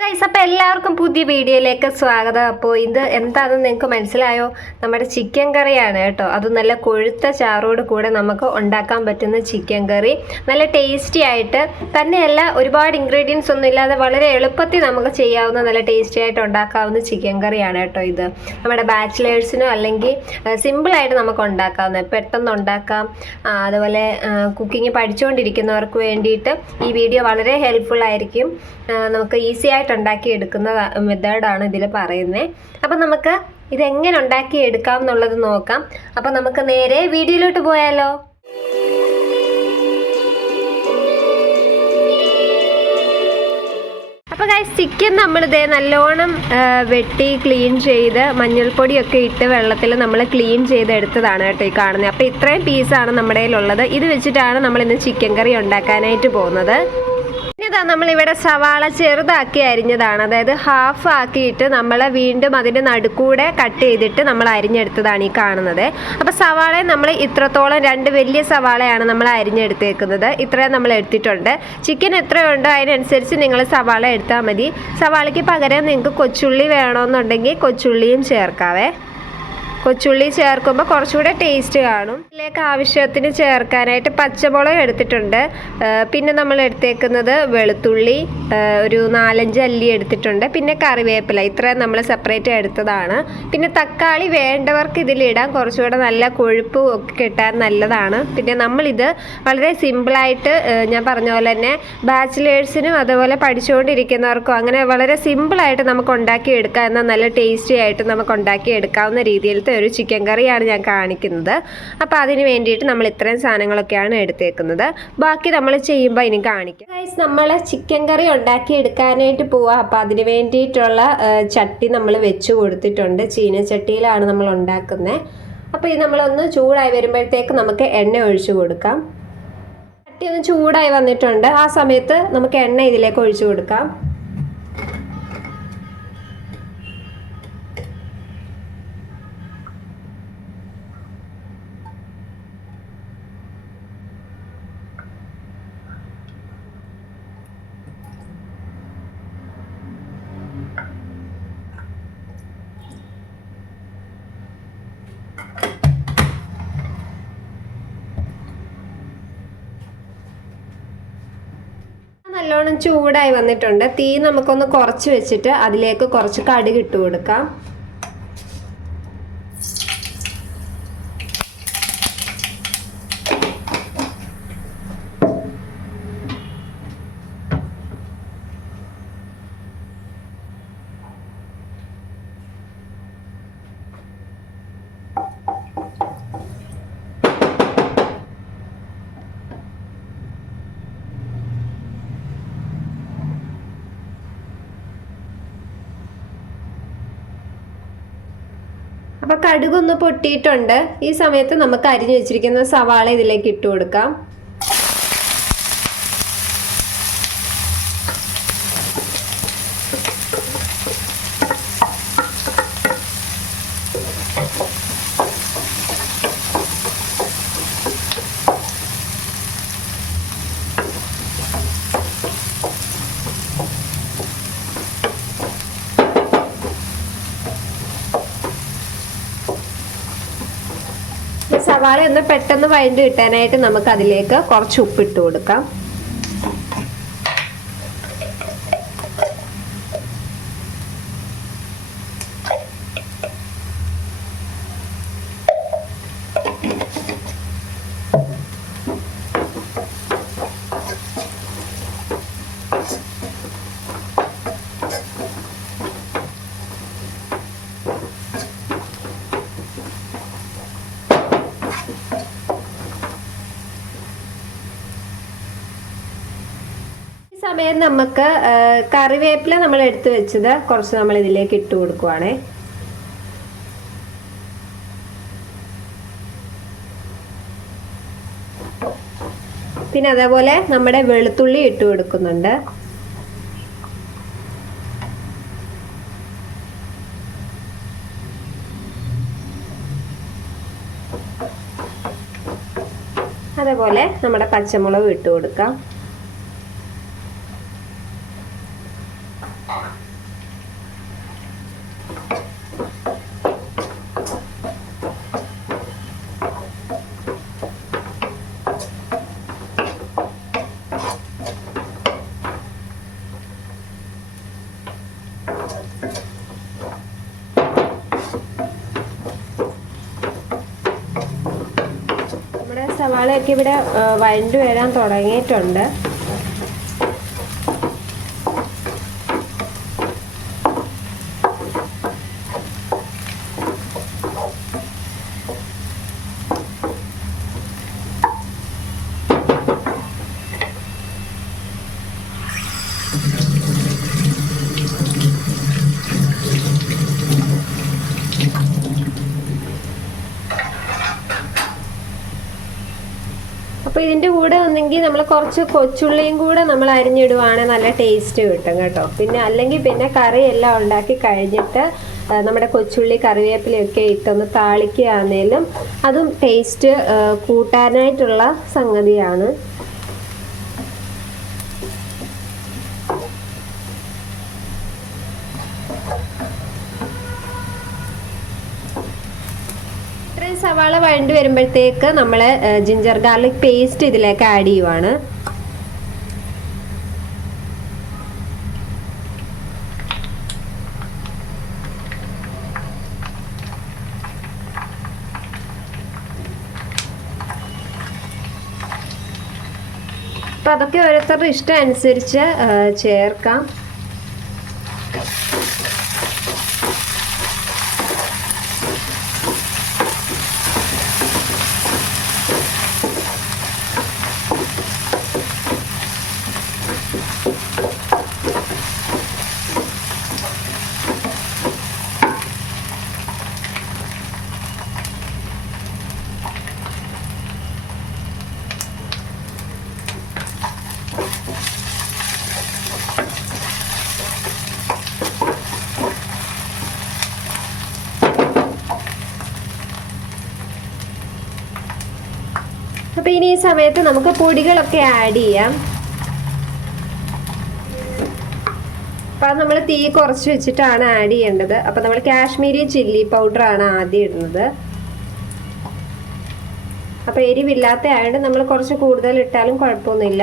Guys അപ്പോൾ എല്ലാവർക്കും പുതിയ വീഡിയോയിലേക്ക് സ്വാഗതം. അപ്പോൾ ഇത് എന്താണെന്ന് നിങ്ങൾക്ക് മനസ്സിലായോ? നമ്മുടെ ചിക്കൻ കറിയാണ് കേട്ടോ. അത് നല്ല കൊഴുത്ത ചാറോട് കൂടെ നമുക്ക് ഉണ്ടാക്കാൻ പറ്റുന്ന ചിക്കൻ കറി. നല്ല ടേസ്റ്റി ആയിട്ട് തന്നെയല്ല ഒരുപാട് ഇൻഗ്രീഡിയൻസ് ഒന്നും ഇല്ലാതെ വളരെ എളുപ്പത്തിൽ നമുക്ക് ചെയ്യാവുന്ന നല്ല ടേസ്റ്റി ആയിട്ട് ഉണ്ടാക്കാവുന്ന ചിക്കൻ കറിയാണ് കേട്ടോ ഇത്. നമ്മുടെ ബാച്ചിലേഴ്സിനോ അല്ലെങ്കിൽ സിമ്പിളായിട്ട് നമുക്ക് ഉണ്ടാക്കാവുന്ന പെട്ടെന്ന് ഉണ്ടാക്കാം അതുപോലെ കുക്കിംഗ് പഠിച്ചുകൊണ്ടിരിക്കുന്നവർക്ക് വേണ്ടിയിട്ട് ഈ വീഡിയോ വളരെ ഹെൽപ്ഫുൾ ആയിരിക്കും. നമുക്ക് ഈസി ആയിട്ട് ഉണ്ടാക്കി എടുക്കുന്ന മെത്തേഡാണ് ഇതിൽ പറയുന്നത് അപ്പം നമുക്ക് ഇതെങ്ങനെ ഉണ്ടാക്കി എടുക്കാം എന്നുള്ളത് നോക്കാം. അപ്പം നമുക്ക് നേരെ വീഡിയോയിലോട്ട് പോയാലോ? അപ്പോൾ ഗൈസ് ചിക്കൻ നമ്മളിത് നല്ലോണം വെട്ടി ക്ലീൻ ചെയ്ത് മഞ്ഞൾപ്പൊടിയൊക്കെ ഇട്ട് വെള്ളത്തിൽ നമ്മൾ ക്ലീൻ ചെയ്ത് എടുത്തതാണ് കേട്ടോ ഈ കാണുന്നത് അപ്പോൾ ഇത്രയും പീസാണ് നമ്മുടെ കയ്യിലുള്ളത്. ഇത് വെച്ചിട്ടാണ് നമ്മൾ ഇന്ന് ചിക്കൻ കറി ഉണ്ടാക്കാനായിട്ട് പോകുന്നത്. ഇതാ നമ്മളിവിടെ സവാള ചെറുതാക്കി അരിഞ്ഞതാണ്. അതായത് ഹാഫ് ആക്കിയിട്ട് നമ്മൾ വീണ്ടും അതിന്റെ നടുക്കൂടെ കട്ട് ചെയ്തിട്ട് നമ്മൾ അരിഞ്ഞെടുത്തതാണ് ഈ കാണുന്നത്. അപ്പോൾ സവാള നമ്മൾ ഇത്രത്തോളം രണ്ട് വലിയ സവാളയാണ് നമ്മൾ അരിഞ്ഞെടുത്തേക്കുന്നത്. ഇത്രയും നമ്മൾ എടുത്തിട്ടുണ്ട്. ചിക്കൻ എത്രയുണ്ടോ അതിനനുസരിച്ച് നിങ്ങൾ സവാള എടുത്താൽ മതി. സവാളയ്ക്ക് പകരം നിങ്ങൾക്ക് കൊച്ചുള്ളി വേണമെന്നുണ്ടെങ്കിൽ കൊച്ചുള്ളിയും ചേർക്കാവേ. കൊച്ചുള്ളി ചേർക്കുമ്പോൾ കുറച്ചുകൂടെ ടേസ്റ്റ് കാണും. ഇതിലേക്ക് ആവശ്യത്തിന് ചേർക്കാനായിട്ട് പച്ചമുളക് എടുത്തിട്ടുണ്ട്. പിന്നെ നമ്മൾ എടുത്തേക്കുന്നത് വെളുത്തുള്ളി ഒരു നാലഞ്ച് അല്ലി എടുത്തിട്ടുണ്ട്. പിന്നെ കറിവേപ്പില ഇത്രയും നമ്മൾ സെപ്പറേറ്റ് എടുത്തതാണ്. പിന്നെ തക്കാളി വേണ്ടവർക്ക് ഇതിലിടാം കുറച്ചുകൂടെ നല്ല കൊഴുപ്പ് ഒക്കെ കിട്ടാൻ നല്ലതാണ്. പിന്നെ നമ്മളിത് വളരെ സിമ്പിളായിട്ട് ഞാൻ പറഞ്ഞ പോലെ തന്നെ ബാച്ചിലേഴ്സിനും അതുപോലെ പഠിച്ചുകൊണ്ടിരിക്കുന്നവർക്കും അങ്ങനെ വളരെ സിമ്പിളായിട്ട് നമുക്ക് ഉണ്ടാക്കി എടുക്കാം എന്നാൽ നല്ല ടേസ്റ്റി ആയിട്ട് നമുക്ക് ഉണ്ടാക്കി എടുക്കാവുന്ന രീതിയിലത്തെ ഒരു ചിക്കൻ കറിയാണ് ഞാൻ കാണിക്കുന്നത്. അപ്പോൾ അതിന് വേണ്ടിയിട്ട് നമ്മൾ ഇത്രയും സാധനങ്ങളൊക്കെയാണ് എടുത്തേക്കുന്നത്. ബാക്കി നമ്മൾ ചെയ്യുമ്പോൾ ഇനി കാണിക്കാം. ഗൈസ് നമ്മൾ ചിക്കൻ കറി ഉണ്ടാക്കി എടുക്കാനായിട്ട് പോവാം. അപ്പോൾ അതിന് വേണ്ടിയിട്ടുള്ള ചട്ടി നമ്മൾ വെച്ച് കൊടുത്തിട്ടുണ്ട്. ചീനച്ചട്ടിയിലാണ് നമ്മൾ ഉണ്ടാക്കുന്നത് അപ്പോൾ ഇത് നമ്മളൊന്ന് ചൂടായി വരുമ്പോഴത്തേക്ക് നമുക്ക് എണ്ണ ഒഴിച്ചു കൊടുക്കാം. ചട്ടി ഒന്ന് ചൂടായി വന്നിട്ടുണ്ട്. ആ സമയത്ത് നമുക്ക് എണ്ണ ഇതിലേക്ക് ഒഴിച്ചു കൊടുക്കാം. നല്ലോണം ചൂടായി വന്നിട്ടുണ്ട്. തീ നമുക്കൊന്ന് കുറച്ച് വെച്ചിട്ട് അതിലേക്ക് കുറച്ച് കടുക് ഇട്ട് കൊടുക്കാം അപ്പൊ കടുകൊന്ന് പൊട്ടിയിട്ടുണ്ട്. ഈ സമയത്ത് നമുക്ക് അരിഞ്ഞു വെച്ചിരിക്കുന്ന സവാള ഇതിലേക്ക് ഇട്ട് കൊടുക്കാം ഈ സവാള ഒന്ന് പെട്ടെന്ന് വഴണ്ട് കിട്ടാനായിട്ട് നമുക്ക് അതിലേക്ക് കുറച്ച് ഉപ്പിട്ട് കൊടുക്കാം. സമയം നമുക്ക് കറിവേപ്പില നമ്മൾ എടുത്തു വെച്ചത് കുറച്ച് നമ്മൾ ഇതിലേക്ക് ഇട്ട് കൊടുക്കുവാണേ. പിന്നെ അതേപോലെ നമ്മുടെ വെളുത്തുള്ളി ഇട്ട് കൊടുക്കുന്നുണ്ട്. അതേപോലെ നമ്മുടെ പച്ചമുളക് ഇട്ട് കൊടുക്കാം. നമ്മുടെ സവാളയൊക്കെ ഇവിടെ വഴണ്ടു വരാൻ തുടങ്ങിയിട്ടുണ്ട്. അപ്പോൾ ഇതിന്റെ കൂടെ ഒന്നെങ്കിൽ നമ്മൾ കുറച്ച് കൊച്ചുള്ളിയും കൂടെ നമ്മൾ അരിഞ്ഞിടുവാണെങ്കിൽ നല്ല ടേസ്റ്റ് കിട്ടും കേട്ടോ. പിന്നെ അല്ലെങ്കിൽ പിന്നെ കറി എല്ലാം ഉണ്ടാക്കി കഴിഞ്ഞിട്ട് നമ്മുടെ കൊച്ചുള്ളി കറിവേപ്പിലയൊക്കെ ഇട്ടൊന്ന് താളിക്കുകയാണേലും അതും ടേസ്റ്റ് കൂട്ടാനായിട്ടുള്ള സംഗതിയാണ് ഇത്രയും സവാള വഴണ്ടി വരുമ്പോഴത്തേക്ക് നമ്മൾ ജിഞ്ചർ ഗാർലിക് പേസ്റ്റ് ഇതിലേക്ക് ആഡ് ചെയ്യുവാണ്. അപ്പൊ അതൊക്കെ ഓരോരുത്തരുടെ ഇഷ്ടം അനുസരിച്ച് ചേർക്കാം. അപ്പോൾ ഇനി ഈ സമയത്ത് നമുക്ക് പൊടികളൊക്കെ ആഡ് ചെയ്യാം. അപ്പം നമ്മൾ തീ കുറച്ച് വെച്ചിട്ടാണ് ആഡ് ചെയ്യേണ്ടത്. അപ്പം നമ്മൾ കാശ്മീരി ചില്ലി പൗഡർ ആണ് ആദ്യം ഇടുന്നത്. അപ്പോൾ എരിവില്ലാത്ത ആയതുകൊണ്ട് നമ്മൾ കുറച്ച് കൂടുതൽ ഇട്ടാലും കുഴപ്പമൊന്നുമില്ല.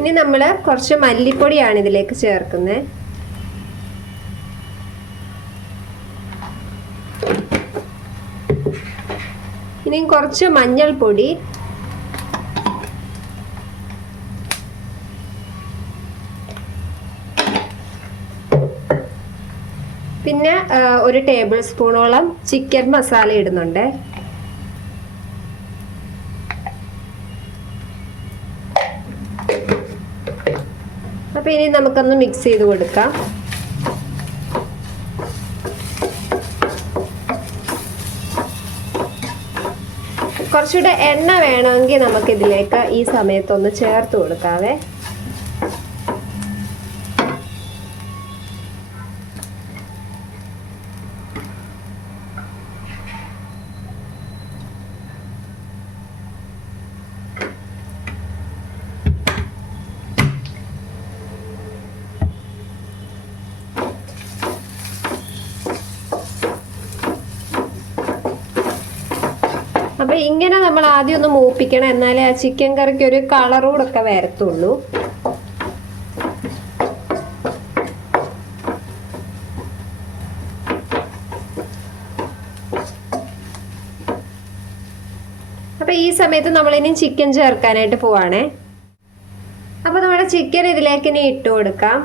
ഇനി നമ്മൾ കുറച്ച് മല്ലിപ്പൊടിയാണ് ഇതിലേക്ക് ചേർക്കുന്നത് ഇനിയും കുറച്ച് മഞ്ഞൾപ്പൊടി. പിന്നെ ഒരു ടേബിൾ സ്പൂണോളം ചിക്കൻ മസാല ഇടുന്നുണ്ട്. അപ്പൊ ഇനി നമുക്കൊന്ന് മിക്സ് ചെയ്ത് കൊടുക്കാം. കുറച്ചുകൂടെ എണ്ണ വേണമെങ്കിൽ നമുക്കിതിലേക്ക് ഈ സമയത്തൊന്ന് ചേർത്ത് കൊടുക്കാവേ. അപ്പൊ ഇങ്ങനെ നമ്മൾ ആദ്യം ഒന്ന് മൂപ്പിക്കണം. എന്നാലേ ആ ചിക്കൻ കറിക്ക് ഒരു കളറോടൊക്കെ വരത്തുള്ളൂ. അപ്പൊ ഈ സമയത്ത് നമ്മൾ ഇനി ചിക്കൻ ചേർക്കാനായിട്ട് പോവാണേ. അപ്പൊ നമ്മുടെ ചിക്കൻ ഇതിലേക്ക് ഇനി ഇട്ട് കൊടുക്കാം.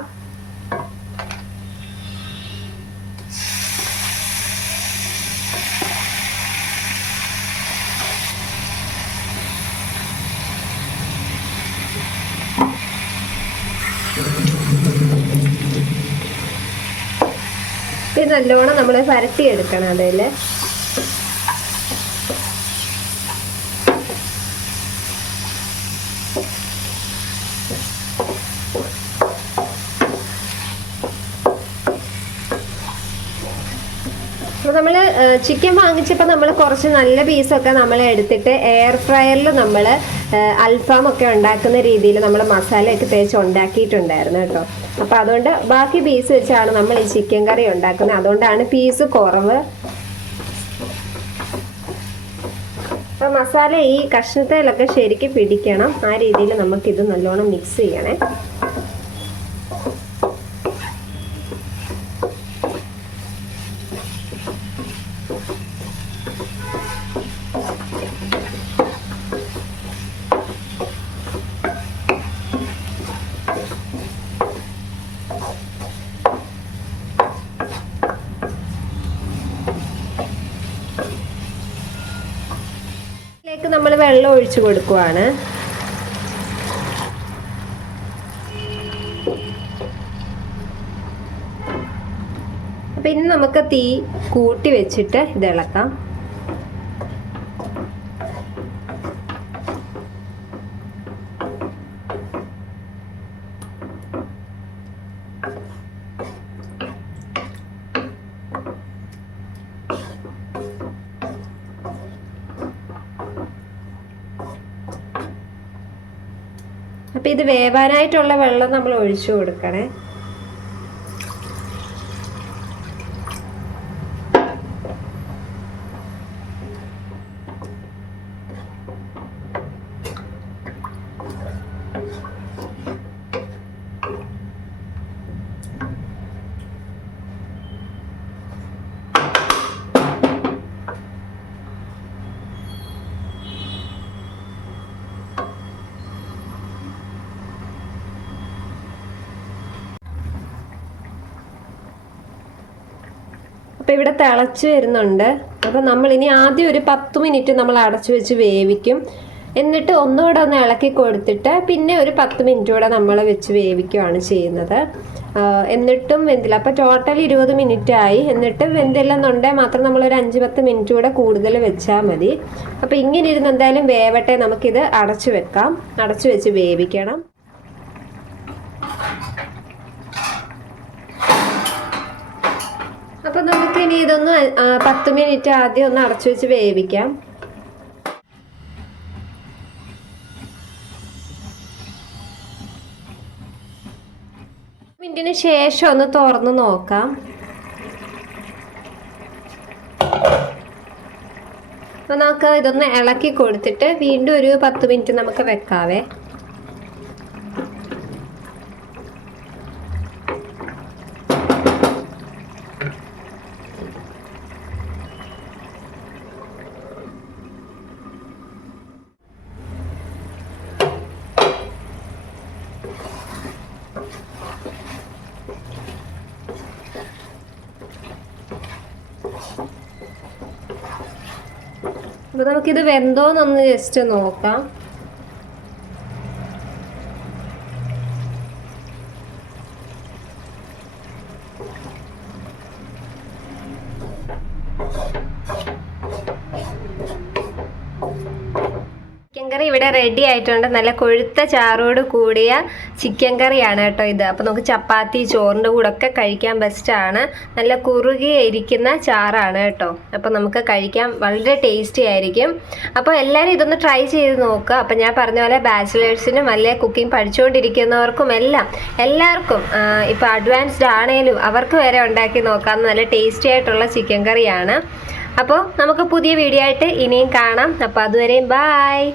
നല്ലോണം നമ്മൾ പരത്തി എടുക്കണം അതിൽ നമ്മൾ ചിക്കൻ വാങ്ങിച്ചപ്പോൾ നമ്മൾ കുറച്ച് നല്ല പീസൊക്കെ നമ്മൾ എടുത്തിട്ട് എയർ ഫ്രയറിൽ നമ്മൾ അൽഫാം ഒക്കെ ഉണ്ടാക്കുന്ന രീതിയിൽ നമ്മൾ മസാലയൊക്കെ തേച്ച് ഉണ്ടാക്കിയിട്ടുണ്ടായിരുന്നു കേട്ടോ. അപ്പോൾ അതുകൊണ്ട് ബാക്കി പീസ് വെച്ചാണ് നമ്മൾ ഈ ചിക്കൻ കറി ഉണ്ടാക്കുന്നത്. അതുകൊണ്ടാണ് പീസ് കുറവ്. അപ്പോൾ മസാല ഈ കഷ്ണത്തിലൊക്കെ ശരിക്കും പിടിക്കണം. ആ രീതിയിൽ നമുക്കിത് നല്ലോണം മിക്സ് ചെയ്യണേ ഇതിലേക്ക് നമ്മൾ വെള്ളം ഒഴിച്ചു കൊടുക്കുവാണ്. അപ്പം ഇനി നമുക്ക് തീ കൂട്ടി വെച്ചിട്ട് ഇത് ഇളക്കാം അപ്പം ഇത് വേവാനായിട്ടുള്ള വെള്ളം നമ്മൾ ഒഴിച്ചു കൊടുക്കണേ. അപ്പോൾ ഇവിടെ തിളച്ച് വരുന്നുണ്ട്. അപ്പോൾ നമ്മൾ ഇനി ആദ്യം ഒരു പത്ത് മിനിറ്റ് നമ്മൾ അടച്ചു വെച്ച് വേവിക്കും. എന്നിട്ട് ഒന്നുകൂടെ ഒന്ന് ഇളക്കി കൊടുത്തിട്ട് പിന്നെ ഒരു പത്ത് മിനിറ്റ് കൂടെ നമ്മൾ വെച്ച് വേവിക്കുകയാണ് ചെയ്യുന്നത്. എന്നിട്ടും വെന്തില്ല. അപ്പോൾ ടോട്ടൽ ഇരുപത് മിനിറ്റ് ആയി. എന്നിട്ട് വെന്തില്ലെന്നുണ്ടെങ്കിൽ മാത്രം നമ്മൾ ഒരു അഞ്ച് പത്ത് മിനിറ്റ് കൂടെ കൂടുതൽ വെച്ചാൽ മതി. അപ്പോൾ ഇങ്ങനെ ഇരുന്ന് എന്തായാലും വേവട്ടെ. നമുക്കിത് അടച്ചു വെക്കാം. അടച്ചു വെച്ച് വേവിക്കണം അപ്പൊ നമുക്ക് ഇനി ഇതൊന്ന് പത്ത് മിനിറ്റ് ആദ്യം ഒന്ന് അടച്ചു വെച്ച് വേവിക്കാം. മിനിറ്റിന് ശേഷം ഒന്ന് തുറന്ന് നോക്കാം. നമുക്ക് ഇതൊന്ന് ഇളക്കി കൊടുത്തിട്ട് വീണ്ടും ഒരു പത്ത് മിനിറ്റ് നമുക്ക് വെക്കാവേ. അപ്പൊ നമുക്കിത് വെന്തോന്നൊന്ന് ജസ്റ്റ് നോക്കാം ചിക്കൻ കറി ഇവിടെ റെഡി ആയിട്ടുണ്ട്. നല്ല കൊഴുത്ത ചാറോട് കൂടിയ ചിക്കൻ കറിയാണ് കേട്ടോ ഇത്. അപ്പോൾ നമുക്ക് ചപ്പാത്തി ചോറിന്റെ കൂടെ ഒക്കെ കഴിക്കാൻ ബെസ്റ്റാണ് നല്ല കുറുകി ഇരിക്കുന്ന ചാറാണ് കേട്ടോ. അപ്പോൾ നമുക്ക് കഴിക്കാൻ വളരെ ടേസ്റ്റി ആയിരിക്കും. അപ്പോൾ എല്ലാവരും ഇതൊന്ന് ട്രൈ ചെയ്ത് നോക്കുക അപ്പോൾ ഞാൻ പറഞ്ഞ പോലെ ബാച്ചിലേഴ്സിനും അല്ലെ കുക്കിംഗ് പഠിച്ചുകൊണ്ടിരിക്കുന്നവർക്കും എല്ലാം എല്ലാവർക്കും ഇപ്പോൾ അഡ്വാൻസ്ഡ് ആണേലും അവർക്ക് വരെ ഉണ്ടാക്കി നോക്കാം നല്ല ടേസ്റ്റി ആയിട്ടുള്ള ചിക്കൻ കറിയാണ്. അപ്പോൾ നമുക്ക് പുതിയ വീഡിയോ ആയിട്ട് ഇനിയും കാണാം. അപ്പോൾ അതുവരെയും ബായ്